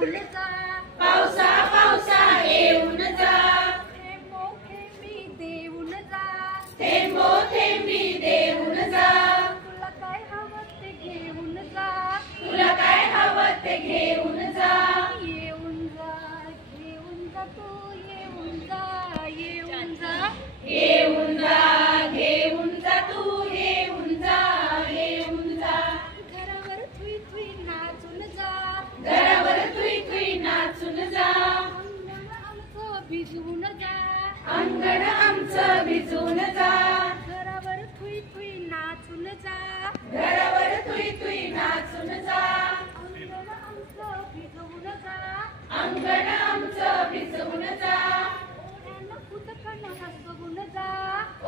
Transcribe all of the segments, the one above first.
येऊन जा, पावसा पावसा येऊन जा, थेंबो थेंबी देऊन जा, थेंबो थेंबी देऊन जा, तुला काय हवं ते घेऊन जा, तुला काय हवं ते घेऊन जा, येऊन जा घेऊन जा तू येऊन जा, येऊन जा येऊन जा, घेऊन जा तू येऊन जा, येऊन जा, घरावर थुई थुई नाचून जा, घरावर थुई थुई नाचून जा, अंगण आमचं भिजवून जा, अंगण आमचं भिजून जा, घरावर थुई थुई नाचून जा, घरावर थुई थुई नाचून जा, अंगण आमचं भिजवून जा, अंगण आमचं भिजवून जा, ओढ्यानं कुदकन हसवून जा,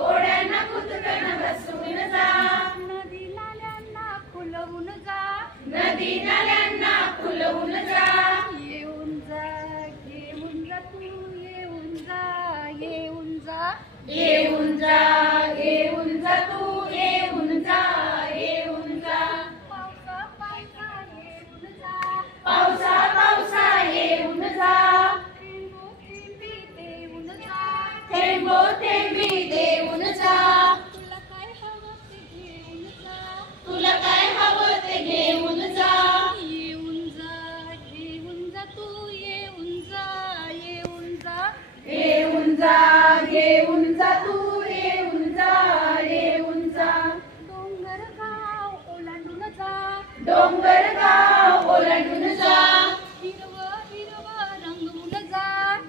ओढ्यांना कुदकन बसवून जा, नदी नाल्यांना फुलवून जा, नदी नाल्यांना फुलवून जा, येऊन जा घेऊन जा तू येऊन जा, येऊन जा येऊन जा, घेऊन जा तू येऊन जा, येऊन जा, पावसा पावसा येऊन जा, पावसा पावसा येऊन जा, थेंबो थेंबी देऊन जा, थेंबो थेंबी देऊन जा, तुला काय हवं ते घेऊन जा, तुला काय हवं ते घेऊन जा, येऊन जा घेऊन जा तू येऊन जा, येऊन जा येऊन जा, घेऊन जा तू येऊन जा, येऊन जा, डोंगर गाव ओलांडून जा, डोंगर गाव ओलांडून जा, हिरवं हिरवं रंगवून जा,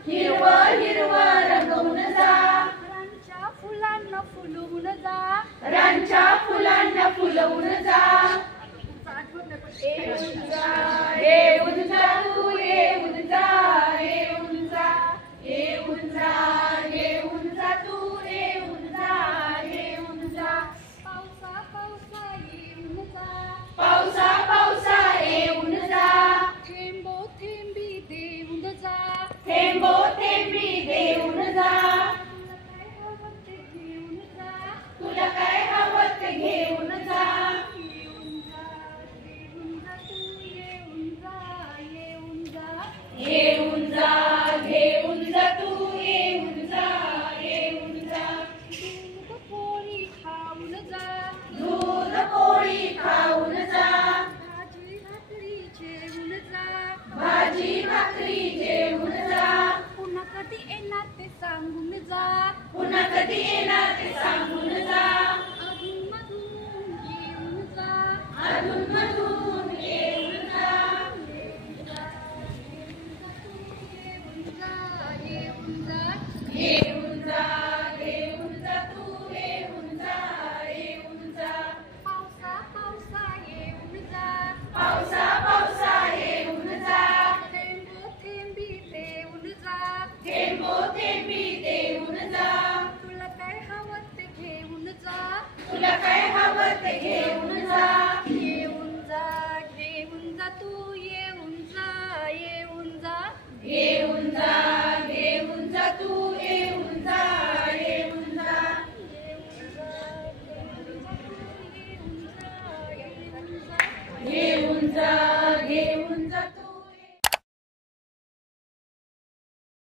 हिरवं हिरवं रंगवून जा, रानच्या फुलांना फुलवून जा, रानच्या फुलांना फुलवून जा, येऊन जा येऊन जा तू येऊन जा, येऊन जा, येऊन जा, येऊन जा तू येऊन जा, येऊन जा, पावसा पावसा येऊन जा, पावसा पावसा येऊन जा, थेंबो थेंबी देऊन जा, थेंबो थेंबी देऊन जा, तुला काय हवं ते घेऊन जा, तुला काय हवं ते घेऊन जा, येऊन जा घेऊन जा तू येऊन जा, येऊन येऊन जा जा, घेऊन जा तू येऊन जा, येऊन जा, दूध पोळी खाऊन जा, दूध पोळी खाऊन जा, भाजी भाकरी जेवून जा, भाजी भाकरी जेवून जा, पुन्हा कधी येणार ते सांगून जा, पुन्हा कधी येणार ते सांगून जा, अधून मधून येऊन जा, अधून मधून येऊन जा, येऊन जा येऊन जा, घेऊन जा तू येऊन जा, येऊन जा, पावसा पावसा येऊन जा, पावसा पावसा येऊन जा, थेंबो थेंबी देऊन जा, थेंबो थेंबी देऊन जा, तुला काय हवं ते घेऊन जा, तुला काय हवं ते घेऊन जा, येऊन जा तू येऊन जा, येऊन जा येऊन जा, घेऊन जा तू येऊन जा, येऊन जा, येऊन जा येऊन जा,